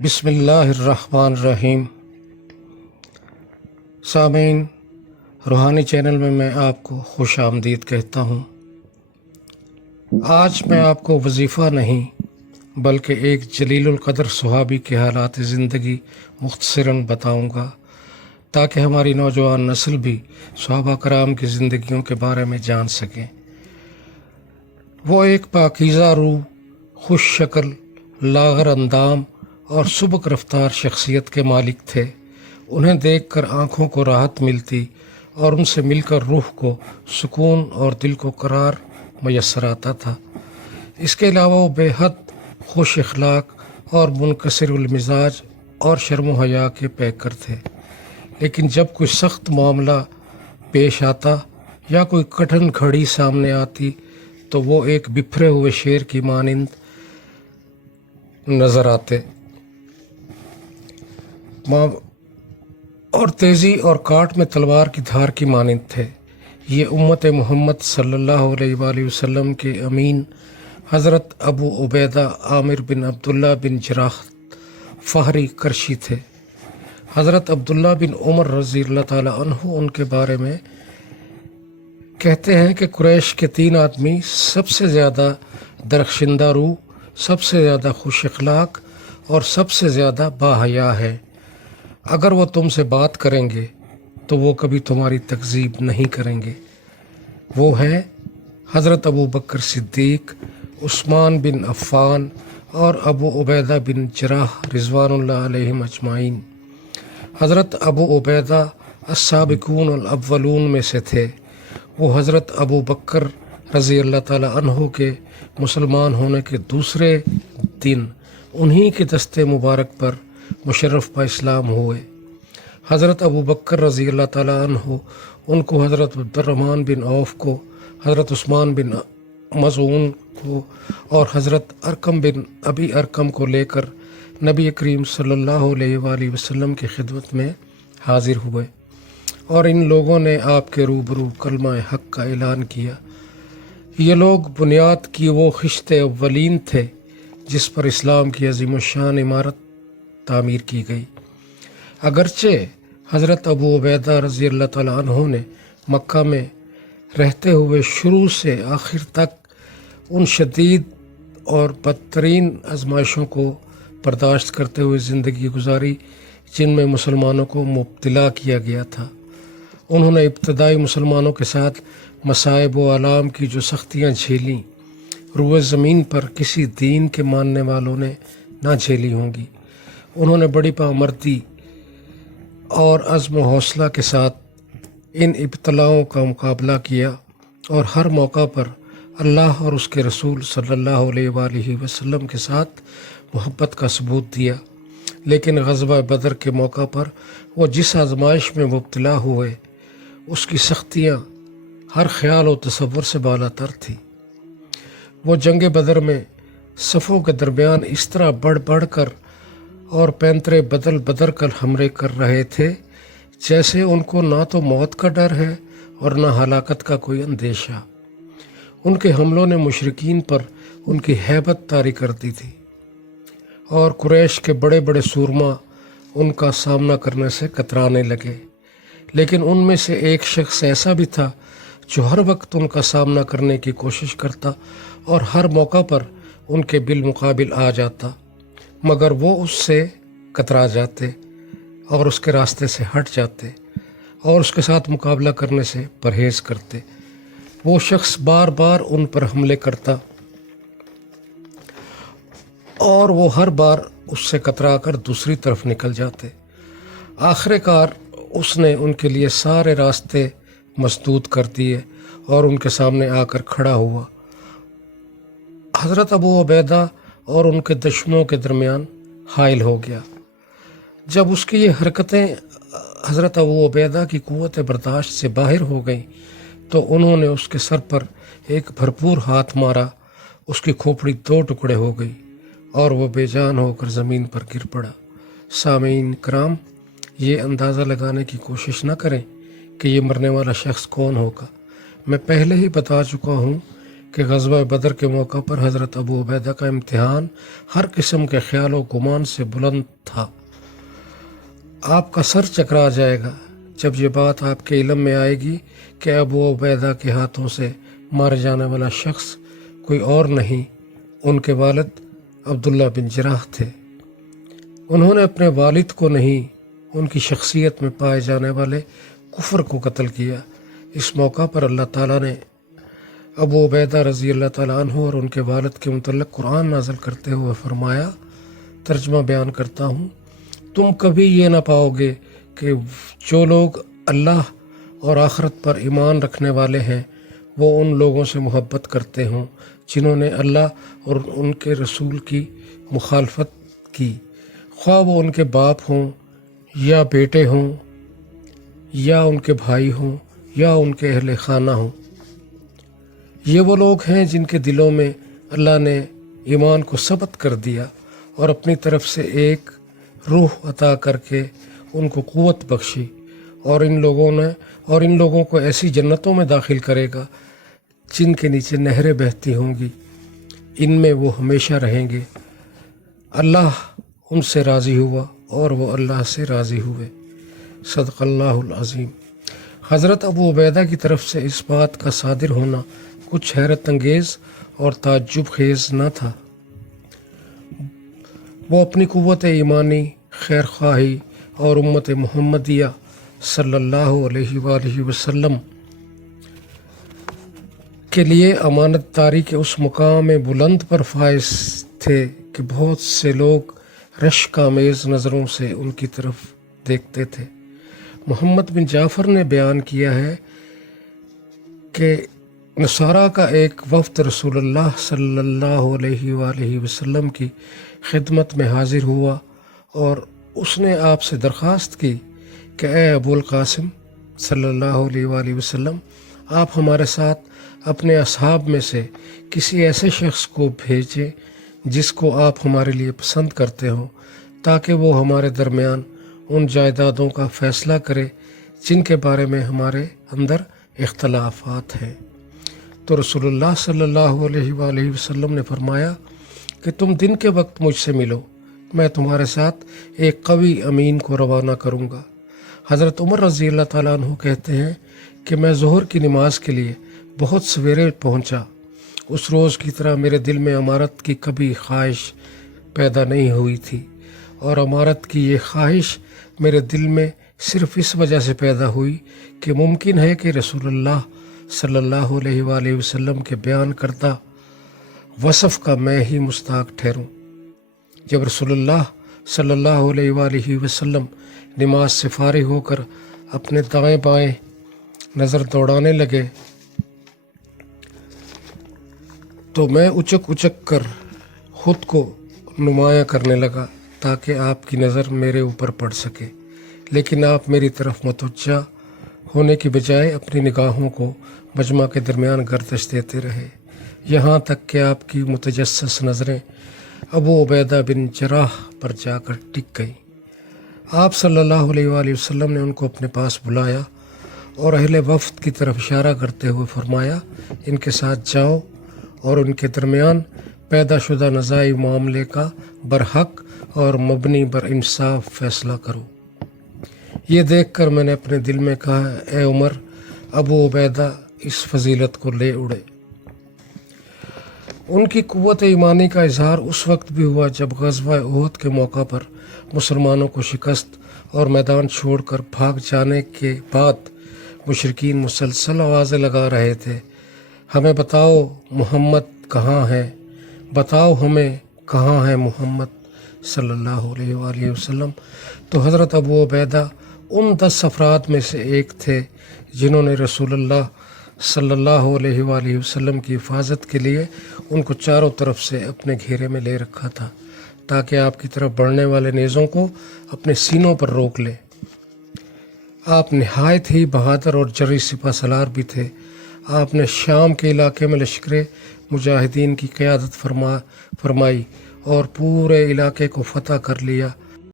بسم اللہ الرحمن الرحیم۔ سامعین، روحانی چینل میں میں آپ کو خوش آمدید کہتا ہوں۔ آج میں آپ کو وظیفہ نہیں بلکہ ایک جلیل القدر صحابی کے حالات زندگی مختصراً بتاؤں گا تاکہ ہماری نوجوان نسل بھی صحابہ کرام کی زندگیوں کے بارے میں جان سکیں۔ وہ ایک پاکیزہ روح، خوش شکل، لاغر اندام اور سبک رفتار شخصیت کے مالک تھے۔ انہیں دیکھ کر آنکھوں کو راحت ملتی اور ان سے مل کر روح کو سکون اور دل کو قرار میسر آتا تھا۔ اس کے علاوہ وہ بے حد خوش اخلاق اور منکسر المزاج اور شرم و حیا کے پیکر تھے، لیکن جب کوئی سخت معاملہ پیش آتا یا کوئی کٹھن گھڑی سامنے آتی تو وہ ایک بپھرے ہوئے شیر کی مانند نظر آتے اور تیزی اور کاٹ میں تلوار کی دھار کی مانند تھے۔ یہ امت محمد صلی اللہ علیہ وآلہ وسلم کے امین حضرت ابو عبیدہ عامر بن عبداللہ بن جراح فہری کرشی تھے۔ حضرت عبداللہ بن عمر رضی اللہ تعالی عنہ ان کے بارے میں کہتے ہیں کہ قریش کے 3 آدمی سب سے زیادہ درخشندہ روح، سب سے زیادہ خوش اخلاق اور سب سے زیادہ باحیا ہے۔ اگر وہ تم سے بات کریں گے تو وہ کبھی تمہاری تکذیب نہیں کریں گے۔ وہ ہیں حضرت ابو بکر صدیق، عثمان بن عفان اور ابو عبیدہ بن جراح رضوان اللہ علیہم اجمعین۔ حضرت ابو عبیدہ السابقون الاولون میں سے تھے۔ وہ حضرت ابو بکر رضی اللہ تعالی عنہ کے مسلمان ہونے کے دوسرے دن انہی کے دستے مبارک پر مشرف با اسلام ہوئے۔ حضرت ابو بکر رضی اللہ تعالی عنہ ان کو حضرت عبد الرحمن بن عوف کو، حضرت عثمان بن مظعون کو اور حضرت ارقم بن ابی ارقم کو لے کر نبی کریم صلی اللہ علیہ وآلہ وسلم کی خدمت میں حاضر ہوئے اور ان لوگوں نے آپ کے روبرو کلمہ حق کا اعلان کیا۔ یہ لوگ بنیاد کی وہ خشت اولین تھے جس پر اسلام کی عظیم الشان عمارت تعمیر کی گئی۔ اگرچہ حضرت ابو عبیدہ رضی اللہ تعالی عنہ نے مکہ میں رہتے ہوئے شروع سے آخر تک ان شدید اور بدترین آزمائشوں کو برداشت کرتے ہوئے زندگی گزاری جن میں مسلمانوں کو مبتلا کیا گیا تھا۔ انہوں نے ابتدائی مسلمانوں کے ساتھ مصائب و آلام کی جو سختیاں جھیلیں، روئے زمین پر کسی دین کے ماننے والوں نے نہ جھیلی ہوں گی۔ انہوں نے بڑی پامردی اور عزم و حوصلہ کے ساتھ ان ابتلاؤں کا مقابلہ کیا اور ہر موقع پر اللہ اور اس کے رسول صلی اللہ علیہ وآلہ وسلم کے ساتھ محبت کا ثبوت دیا۔ لیکن غزوہ بدر کے موقع پر وہ جس آزمائش میں مبتلا ہوئے اس کی سختیاں ہر خیال و تصور سے بالا تر تھی۔ وہ جنگ بدر میں صفوں کے درمیان اس طرح بڑھ کر اور پینترے بدل کر حملے کر رہے تھے جیسے ان کو نہ تو موت کا ڈر ہے اور نہ ہلاکت کا کوئی اندیشہ۔ ان کے حملوں نے مشرکین پر ان کی ہیبت طاری کر دی تھی اور قریش کے بڑے بڑے سورما ان کا سامنا کرنے سے کترانے لگے۔ لیکن ان میں سے ایک شخص ایسا بھی تھا جو ہر وقت ان کا سامنا کرنے کی کوشش کرتا اور ہر موقع پر ان کے بالمقابل آ جاتا، مگر وہ اس سے کترا جاتے اور اس کے راستے سے ہٹ جاتے اور اس کے ساتھ مقابلہ کرنے سے پرہیز کرتے۔ وہ شخص بار بار ان پر حملے کرتا اور وہ ہر بار اس سے کترا کر دوسری طرف نکل جاتے۔ آخر کار اس نے ان کے لیے سارے راستے مسدود کر دیے اور ان کے سامنے آ کر کھڑا ہوا۔ حضرت ابو عبیدہ اور ان کے دشمنوں کے درمیان حائل ہو گیا۔ جب اس کی یہ حرکتیں حضرت ابو عبیدہ کی قوت برداشت سے باہر ہو گئیں تو انہوں نے اس کے سر پر ایک بھرپور ہاتھ مارا۔ اس کی کھوپڑی 2 ٹکڑے ہو گئی اور وہ بے جان ہو کر زمین پر گر پڑا۔ سامعین کرام، یہ اندازہ لگانے کی کوشش نہ کریں کہ یہ مرنے والا شخص کون ہوگا۔ میں پہلے ہی بتا چکا ہوں کہ غزوہ بدر کے موقع پر حضرت ابو عبیدہ کا امتحان ہر قسم کے خیال و گمان سے بلند تھا۔ آپ کا سر چکرا جائے گا جب یہ بات آپ کے علم میں آئے گی کہ ابو عبیدہ کے ہاتھوں سے مارے جانے والا شخص کوئی اور نہیں، ان کے والد عبداللہ بن جراح تھے۔ انہوں نے اپنے والد کو نہیں، ان کی شخصیت میں پائے جانے والے کفر کو قتل کیا۔ اس موقع پر اللہ تعالیٰ نے ابو عبیدہ رضی اللہ تعالیٰ عنہ اور ان کے والد کے متعلق قرآن نازل کرتے ہوئے فرمایا، ترجمہ بیان کرتا ہوں، تم کبھی یہ نہ پاؤ گے کہ جو لوگ اللہ اور آخرت پر ایمان رکھنے والے ہیں وہ ان لوگوں سے محبت کرتے ہوں جنہوں نے اللہ اور ان کے رسول کی مخالفت کی، خواہ وہ ان کے باپ ہوں یا بیٹے ہوں یا ان کے بھائی ہوں یا ان کے اہل خانہ ہوں۔ یہ وہ لوگ ہیں جن کے دلوں میں اللہ نے ایمان کو ثبت کر دیا اور اپنی طرف سے ایک روح عطا کر کے ان کو قوت بخشی، اور ان لوگوں کو ایسی جنتوں میں داخل کرے گا جن کے نیچے نہریں بہتی ہوں گی، ان میں وہ ہمیشہ رہیں گے۔ اللہ ان سے راضی ہوا اور وہ اللہ سے راضی ہوئے۔ صدق اللہ العظیم۔ حضرت ابو عبیدہ کی طرف سے اس بات کا صادر ہونا کچھ حیرت انگیز اور تعجب خیز نہ تھا۔ وہ اپنی قوت ایمانی، خیر خواہی اور امت محمدیہ صلی اللہ علیہ وآلہ وسلم کے لیے امانت داری کے اس مقام بلند پر فائز تھے کہ بہت سے لوگ رشک آمیز نظروں سے ان کی طرف دیکھتے تھے۔ محمد بن جعفر نے بیان کیا ہے کہ نصارہ کا ایک وفد رسول اللہ صلی اللہ علیہ وآلہ وسلم کی خدمت میں حاضر ہوا اور اس نے آپ سے درخواست کی کہ اے ابو القاسم صلی اللہ علیہ وآلہ وسلم، آپ ہمارے ساتھ اپنے اصحاب میں سے کسی ایسے شخص کو بھیجیں جس کو آپ ہمارے لیے پسند کرتے ہوں، تاکہ وہ ہمارے درمیان ان جائیدادوں کا فیصلہ کرے جن کے بارے میں ہمارے اندر اختلافات ہیں۔ تو رسول اللہ صلی اللہ علیہ وآلہ وسلم نے فرمایا کہ تم دن کے وقت مجھ سے ملو، میں تمہارے ساتھ ایک قوی امین کو روانہ کروں گا۔ حضرت عمر رضی اللہ تعالیٰ عنہ کہتے ہیں کہ میں ظہر کی نماز کے لیے بہت سویرے پہنچا۔ اس روز کی طرح میرے دل میں امارت کی کبھی خواہش پیدا نہیں ہوئی تھی، اور امارت کی یہ خواہش میرے دل میں صرف اس وجہ سے پیدا ہوئی کہ ممکن ہے کہ رسول اللہ صلی اللہ علیہ وآلہ وسلم کے بیان کردہ وصف کا میں ہی مستحق ٹھہروں۔ جب رسول اللہ صلی اللہ علیہ وآلہ وسلم نماز سے فارغ ہو کر اپنے دائیں بائیں نظر دوڑانے لگے تو میں اچک اچک کر خود کو نمایاں کرنے لگا تاکہ آپ کی نظر میرے اوپر پڑ سکے، لیکن آپ میری طرف متوجہ ہونے کی بجائے اپنی نگاہوں کو مجمع کے درمیان گردش دیتے رہے، یہاں تک کہ آپ کی متجسس نظریں ابو عبیدہ بن جراح پر جا کر ٹک گئیں۔ آپ صلی اللہ علیہ وآلہ وسلم نے ان کو اپنے پاس بلایا اور اہل وفد کی طرف اشارہ کرتے ہوئے فرمایا، ان کے ساتھ جاؤ اور ان کے درمیان پیدا شدہ نزاعی معاملے کا برحق اور مبنی بر انصاف فیصلہ کرو۔ یہ دیکھ کر میں نے اپنے دل میں کہا، اے عمر، ابو عبیدہ اس فضیلت کو لے اڑے۔ ان کی قوت ایمانی کا اظہار اس وقت بھی ہوا جب غزوہ احد کے موقع پر مسلمانوں کو شکست اور میدان چھوڑ کر بھاگ جانے کے بعد مشرکین مسلسل آوازیں لگا رہے تھے، ہمیں بتاؤ محمد کہاں ہے، بتاؤ ہمیں کہاں ہے محمد صلی اللہ علیہ وآلہ وسلم۔ تو حضرت ابو عبیدہ ان 10 افراد میں سے ایک تھے جنہوں نے رسول اللہ صلی اللہ علیہ وآلہ وسلم کی حفاظت کے لیے ان کو چاروں طرف سے اپنے گھیرے میں لے رکھا تھا تاکہ آپ کی طرف بڑھنے والے نیزوں کو اپنے سینوں پر روک لے۔ آپ نہایت ہی بہادر اور جری سپہ سالار بھی تھے۔ آپ نے شام کے علاقے میں لشکر مجاہدین کی قیادت فرمائی اور پورے علاقے کو فتح کر لیا